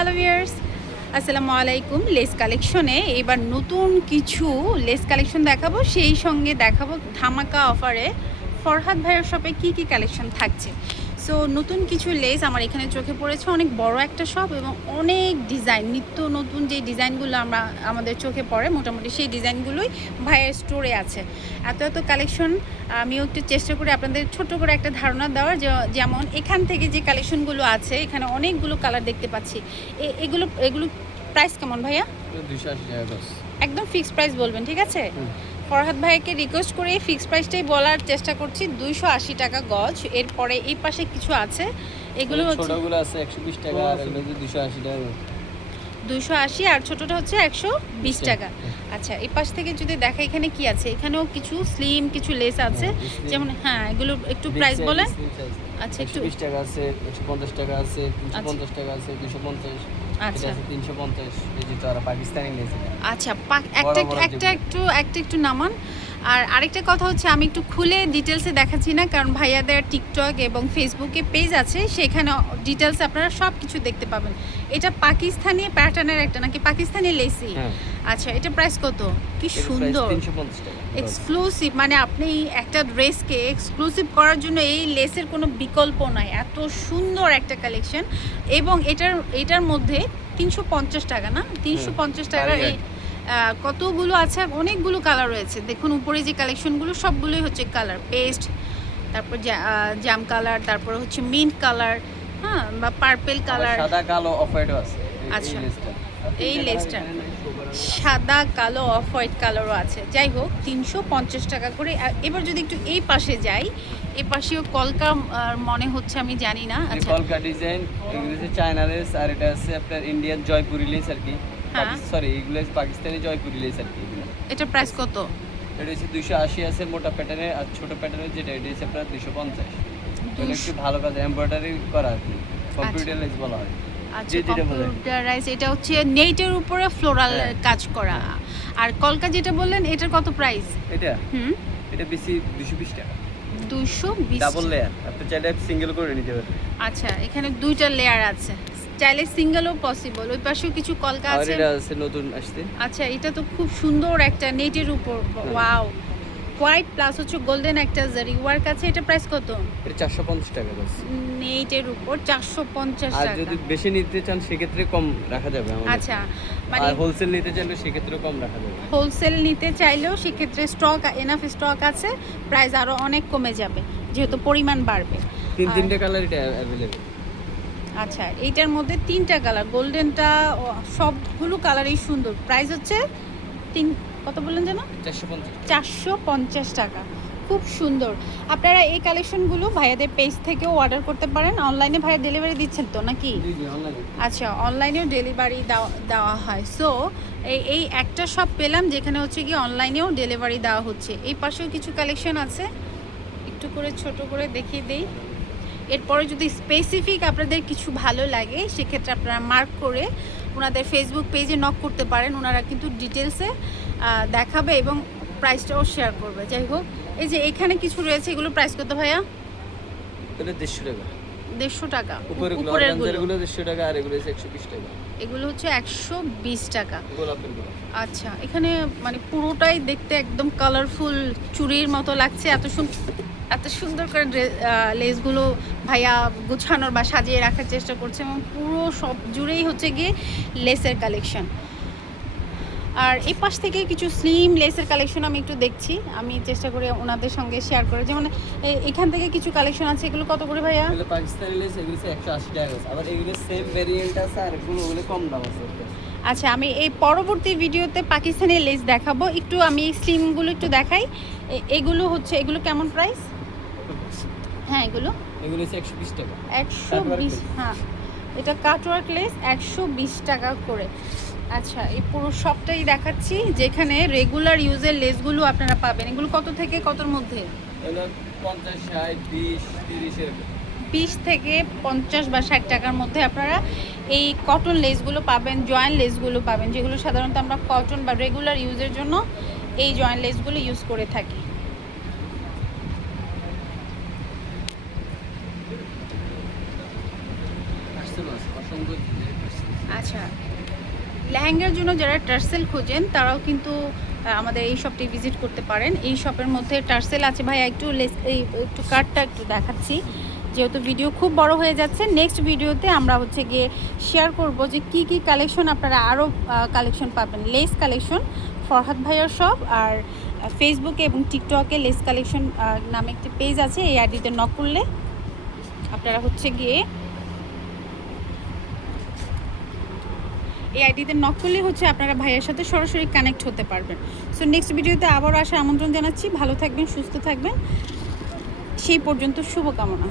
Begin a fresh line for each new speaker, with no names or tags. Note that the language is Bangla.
হ্যালো ভিয়ার্স আসসালামু আলাইকুম লেস কালেকশনে এবার নতুন কিছু লেস কালেকশন দেখাবো। সেই সঙ্গে দেখাবো ধামাকা অফারে ফরহাদ ভাইয়ের শপে কি কি কালেকশন থাকছে? সো নতুন কিছু লেস আমার এখানে চোখে পড়েছে অনেক বড় একটা শপ এবং অনেক ডিজাইন নিত্য নতুন যে ডিজাইনগুলো আমরা আমাদের চোখে পড়ে মোটামুটি সেই ডিজাইনগুলোই ভাইয়ের স্টোরে আছে। এত এত কালেকশন আমিও একটু চেষ্টা করি আপনাদের ছোট করে একটা ধারণা দেওয়ার যেমন এখান থেকে যে কালেকশনগুলো আছে এখানে অনেকগুলো কালার দেখতে পাচ্ছি। এ- এগুলো এগুলো প্রাইস কেমন ভাইয়া? একদম ফিক্সড প্রাইস বলবেন ঠিক আছে। ফরহাদ ভাইকে রিকোয়েস্ট করে এই ফিক্সড প্রাইসটাই বলার চেষ্টা করছি দুইশো আশি টাকা গজ। এরপরে এই পাশে কিছু আছে এগুলো হচ্ছে
ছোটগুলো আছে একশো বিশ টাকা আর এগুলো দুশো আশি টাকা
আশি আর ছোটটা হচ্ছে একশো বিশ টাকা। আচ্ছা এই পাশ থেকে যদি দেখা এখানে কি আছে? এখানেও কিছু স্লিম কিছু লেস আছে।
হ্যাঁ,
যেমন হ্যাঁ এগুলো একটু প্রাইস বলেন। আচ্ছা একটু
বিশ টাকা আছে একশো পঞ্চাশ টাকা আছে
আচ্ছা।
পঞ্চাশ টাকা আছে দুশো পঞ্চাশ।
আচ্ছা।
এটা আছে তিনশো পঞ্চাশ এই যে তো আর পাকিস্তানি লেস
আচ্ছা একটা একটা একটু একটা একটু নামান। আর আরেকটা কথা হচ্ছে আমি একটু খুলে ডিটেলসে দেখাচ্ছি না কারণ ভাইয়াদের টিকটক এবং ফেসবুকে পেজ আছে সেখানে ডিটেলস আপনারা সব কিছু দেখতে পাবেন। এটা পাকিস্তানি প্যাটার্নের একটা নাকি পাকিস্তানি লেসি
হ্যাঁ।
আচ্ছা এটা প্রাইস কত? কি সুন্দর।
350 টাকা। গজ।
এক্সক্লুসিভ মানে আপনি একটা ড্রেসকে এক্সক্লুসিভ করার জন্য এই লেসের কোনো বিকল্প নাই। এত সুন্দর একটা কালেকশন এবং এটার এটার মধ্যে তিনশো পঞ্চাশ টাকা না? তিনশো পঞ্চাশ টাকা এই কতগুলো আছে? অনেকগুলো কালার রয়েছে। দেখুন উপরে যে কালেকশনগুলো সবগুলোই হচ্ছে কালার পেস্ট তারপর জাম কালার তারপর হচ্ছে মিন্ট কালার হ্যাঁ বা পার্পেল কালার
সাদা কালো অফ হোয়াইটও আছে।
আচ্ছা। এই লেসটা। সাদা কালো অফ হোয়াইট কালারও আছে। যাই হোক তিনশো পঞ্চাশ টাকা করে। এবার যদি একটু এই পাশে যাই এই পাশেও কলকা মনে হচ্ছে আমি জানি না। আচ্ছা।
কলকা ডিজাইন চায়না লেস আর এটা আছে আপনার ইন্ডিয়ান জয়পুরি লেস আর কি। সরি এগুলো হচ্ছে পাকিস্তানি জয়পুরি লেস আর কি
এটা প্রাইস কত?
এটা হচ্ছে দুইশো আশি আছে মোটা প্যাটার্নের আর ছোট প্যাটার্নের যেটা এটা হচ্ছে আপনার পঞ্চাশ। একটু ভালো কাজ এমব্রয়ডারি করা আর কি কম্পিউটার লেস বলা হয়।
আচ্ছা। কম্পিউটারাইজ এটা হচ্ছে নেটের উপরে ফ্লোরাল
হ্যাঁ।
কাজ করা। আর কলকা যেটা বললেন এটার কত প্রাইস
এটা?
হুম?
এটা বেশি দুশো বিশ টাকা।
দুশো বিশ
ডাবল লেয়ার আপনি চাইলে সিঙ্গেল করে নিতে পারবেন
আচ্ছা এখানে দুইটা লেয়ার আছে। চাইলে সিঙ্গেলও পসিবল ওই পাশেও কিছু কলকা আছে?
এটা আছে নতুন আসছে।
আচ্ছা এটা তো খুব সুন্দর একটা নেটের উপর। ওয়াও হোয়াইট প্লাস হচ্ছে গোল্ডেন একটা জারি ওয়ার্ক আছে এটা প্রাইস কত?
এটা চারশো পঞ্চাশ টাকা বাস
নেটের উপর চারশো পঞ্চাশ
আর
টাকা।
যদি বেশি নিতে চান সেক্ষেত্রে কম রাখা যাবে আমাদের।
আচ্ছা মানে
আর হোলসেল নিতে চাইলে সেক্ষেত্রে কম রাখা যাবে।
হোলসেল নিতে চাইলেও সেক্ষেত্রে স্টক এনাফ স্টক আছে। প্রাইস আরও অনেক কমে যাবে যেহেতু পরিমাণ বাড়বে।
তিন তিনটে কালার এটা অ্যাভেলেবেল
আচ্ছা এইটার মধ্যে তিনটা কালার গোল্ডেনটা সবগুলো কালারই সুন্দর। প্রাইস হচ্ছে তিন কত বললেন যেন?
চারশো পঞ্চাশ
টাকা। খুব সুন্দর। আপনারা এই কালেকশনগুলো ভাইয়াদের পেজ থেকেও অর্ডার করতে পারেন। অনলাইনে ভাইয়া ডেলিভারি দিচ্ছেন তো নাকি? আচ্ছা অনলাইনেও ডেলিভারি দেওয়া দেওয়া হয়। সো এই এই একটা শপ পেলাম যেখানে হচ্ছে কি অনলাইনেও ডেলিভারি দেওয়া হচ্ছে। এই পাশেও কিছু কালেকশন আছে। একটু করে ছোট করে দেখিয়ে দেই। এরপরে যদি স্পেসিফিক আপনাদের কিছু ভালো লাগে সেক্ষেত্রে আপনারা মার্ক করে ওনাদের ফেসবুক পেজে নক করতে পারেন। ওনারা কিন্তু ডিটেলসে দেখাবে এবং প্রাইসটাও শেয়ার করবে। যাই হোক এই যে এখানে কিছু রয়েছে এগুলো প্রাইস কত ভাইয়া?
দেড়শো টাকা।
দেড়শো টাকা।
উপরে গুলো
উপরের
অর্গানজারগুলো
গুলো
দেড়শো টাকা আর এগুলো হচ্ছে একশো বিশ টাকা।
এগুলো হচ্ছে একশো বিশ টাকা। আচ্ছা এখানে মানে পুরোটাই দেখতে একদম কালারফুল চুরির মতো লাগছে এত সুন্দর এত সুন্দর করে লেসগুলো ভাইয়া গুছানোর বা সাজিয়ে রাখার চেষ্টা করছে এবং পুরো সব জুড়েই হচ্ছে গিয়ে লেসের কালেকশন। আর এই পাশ থেকে কিছু স্লিম লেসের কালেকশন আমি একটু দেখছি। আমি চেষ্টা করি ওনাদের সঙ্গে শেয়ার করে যেমন এখান থেকে কিছু কালেকশন আছে এগুলো কত করে ভাইয়া?
পাকিস্তানি লেস এগুলো হচ্ছে একশো আশি টাকা আছে আবার এগুলো সেম ভ্যারিয়েন্ট আছে আর এগুলো ওগুলো কম দাম আছে।
আচ্ছা আমি এই পরবর্তী ভিডিওতে পাকিস্তানি লেস দেখাবো। একটু আমি স্লিমগুলো একটু দেখাই। এগুলো হচ্ছে এগুলো কেমন প্রাইস হ্যাঁ এগুলো?
এগুলো হচ্ছে একশো বিশ টাকা।
একশো বিশ। হ্যাঁ। এটা কাটওয়ার্ক লেস একশো বিশ টাকা করে। আচ্ছা এই পুরো সবটাই দেখাচ্ছি যেখানে রেগুলার ইউজের লেসগুলো আপনারা পাবেন। এগুলো কত থেকে কতর মধ্যে?
বিশ
থেকে পঞ্চাশ বা ষাট টাকার মধ্যে আপনারা এই কটন লেসগুলো পাবেন জয়েন্ট লেসগুলো পাবেন যেগুলো সাধারণত আমরা কটন বা রেগুলার ইউজের জন্য এই জয়েন্ট লেসগুলো ইউজ করে থাকি
আসছে মাছ অসংখ্য আসছে।
আচ্ছা। লেহেঙ্গার জন্য যারা টার্সেল খোঁজেন, তারাও কিন্তু আমাদের এই শপটি ভিজিট করতে পারেন। এই শপের মধ্যে টার্সেল আছে। ভাই, একটু লেস, এই, একটু কার্ডটা একটু দেখাচ্ছি। যেহেতু ভিডিও খুব বড় হয়ে যাচ্ছে নেক্সট ভিডিওতে আমরা হচ্ছে গিয়ে শেয়ার করব যে কি কি কালেকশন আপনারা আরও কালেকশন পাবেন। লেস কালেকশন ফরহাদ ভাইয়ার শপ আর ফেসবুকে এবং টিকটকে লেস কালেকশন নামে একটি পেজ আছে। এই আইডিতে নক করলে আপনারা হচ্ছে গিয়ে এই আইডিতে নক করলেই হচ্ছে আপনারা ভাইয়ের সাথে সরাসরি কানেক্ট হতে পারবেন। সো নেক্সট ভিডিওতে আবারও আসার আমন্ত্রণ জানাচ্ছি। ভালো থাকবেন, সুস্থ থাকবেন। সেই পর্যন্ত শুভকামনা।